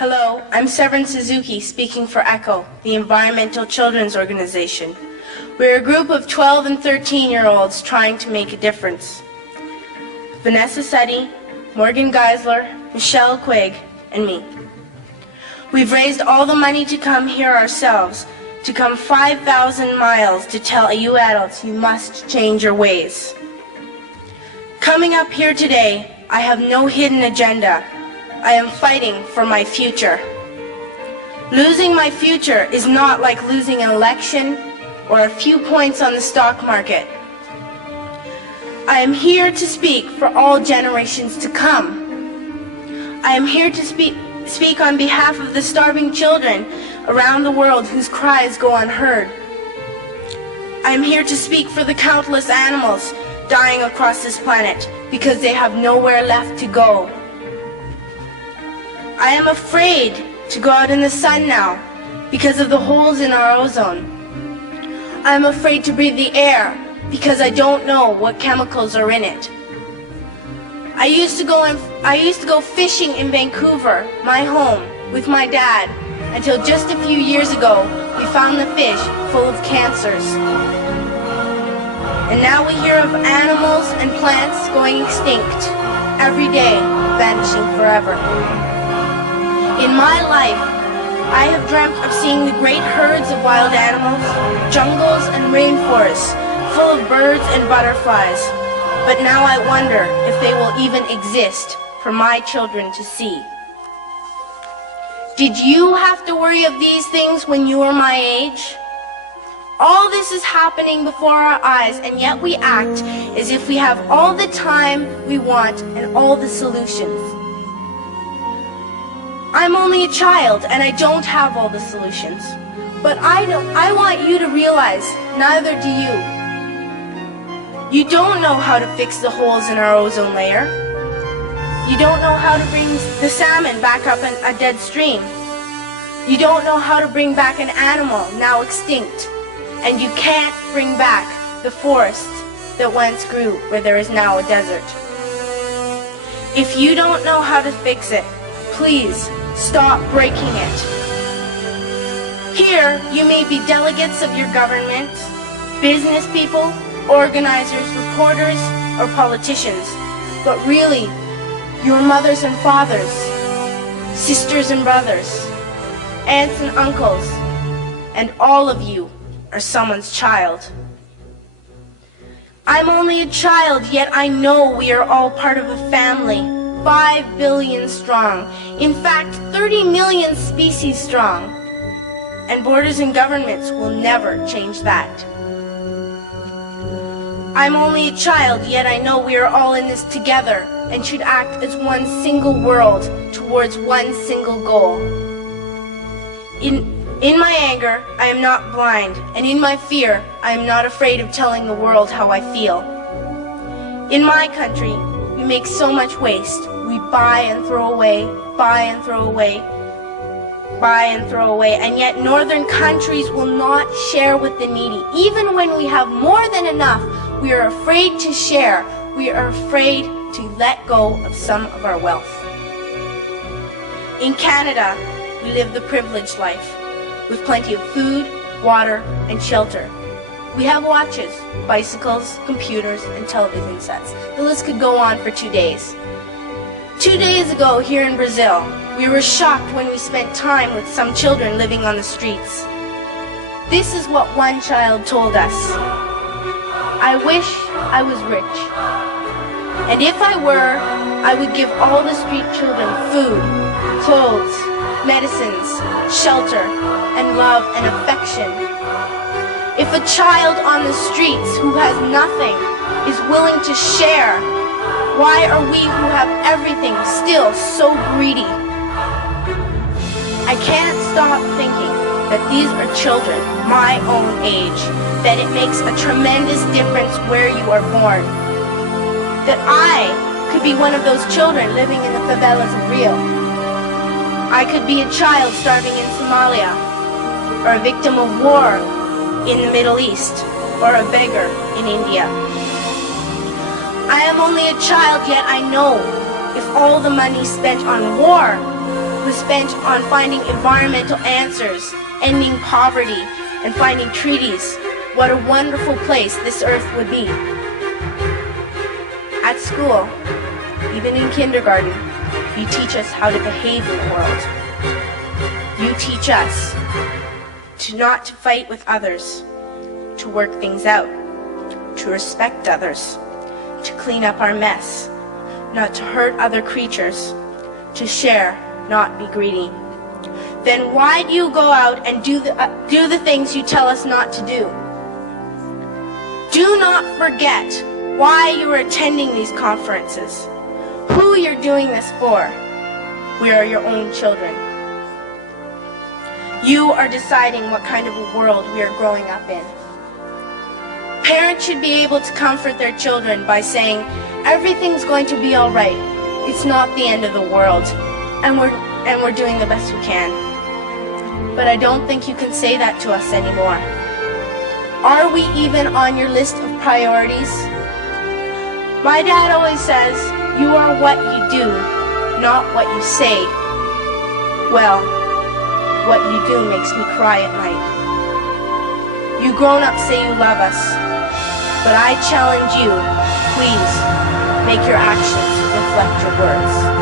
Hello, I'm Severn Suzuki speaking for ECHO, the Environmental Children's Organization. We're a group of 12 and 13-year-olds trying to make a difference. Vanessa Seti, Morgan Geisler, Michelle Quigg, and me. We've raised all the money to come here ourselves, to come 5,000 miles to tell you adults you must change your ways. Coming up here today, I have no hidden agenda. I am fighting for my future. Losing my future is not like losing an election or a few points on the stock market. I am here to speak for all generations to come. I am here to speak on behalf of the starving children around the world whose cries go unheard. I am here to speak for the countless animals dying across this planet because they have nowhere left to go. I am afraid to go out in the sun now because of the holes in our ozone. I am afraid to breathe the air because I don't know what chemicals are in it. I used to go fishing in Vancouver, my home, with my dad until just a few years ago we found the fish full of cancers. And now we hear of animals and plants going extinct every day, vanishing forever. In my life, I have dreamt of seeing the great herds of wild animals, jungles and rainforests full of birds and butterflies. But now I wonder if they will even exist for my children to see. Did you have to worry of these things when you were my age? All this is happening before our eyes, and yet we act as if we have all the time we want and all the solutions. I'm only a child, and I don't have all the solutions. But I want you to realize, neither do you. You don't know how to fix the holes in our ozone layer. You don't know how to bring the salmon back up in a dead stream. You don't know how to bring back an animal now extinct. And you can't bring back the forests that once grew where there is now a desert. If you don't know how to fix it, please stop breaking it. Here, you may be delegates of your government, business people, organizers, reporters, or politicians, but really, your mothers and fathers, sisters and brothers, aunts and uncles, and all of you are someone's child. I'm only a child, yet I know we are all part of a family, 5 billion strong, in fact 30 million species strong, and borders and governments will never change that. I'm only a child, yet I know we are all in this together and should act as one single world towards one single goal. In my anger, I am not blind, and in my fear, I am not afraid of telling the world how I feel. In my country, we make so much waste. We buy and throw away, buy and throw away, buy and throw away, and yet northern countries will not share with the needy. Even when we have more than enough, we are afraid to share. We are afraid to let go of some of our wealth. In Canada, we live the privileged life, with plenty of food, water, and shelter. We have watches, bicycles, computers, and television sets. The list could go on for 2 days. 2 days ago here in Brazil, we were shocked when we spent time with some children living on the streets. This is what one child told us. I wish I was rich. And if I were, I would give all the street children food, clothes, medicines, shelter, and love and affection. If a child on the streets who has nothing is willing to share, why are we who have everything still so greedy? I can't stop thinking that these are children my own age, that it makes a tremendous difference where you are born. That I could be one of those children living in the favelas of Rio. I could be a child starving in Somalia, or a victim of war in the Middle East, or a beggar in India. I am only a child, yet I know if all the money spent on war was spent on finding environmental answers, ending poverty, and finding treaties, what a wonderful place this earth would be. At school, even in kindergarten, you teach us how to behave in the world. You teach us to not to fight with others, to work things out, to respect others, to clean up our mess, not to hurt other creatures, to share, not be greedy. Then why do you go out and do the things you tell us not to do? Do not forget why you are attending these conferences, who you're doing this for. We are your own children. You are deciding what kind of a world we are growing up in. Parents should be able to comfort their children by saying, everything's going to be all right. It's not the end of the world, and we're doing the best we can. But I don't think you can say that to us anymore. Are we even on your list of priorities? My dad always says, you are what you do, not what you say. Well, what you do makes me cry at night. You grown-ups say you love us, but I challenge you, please, make your actions reflect your words.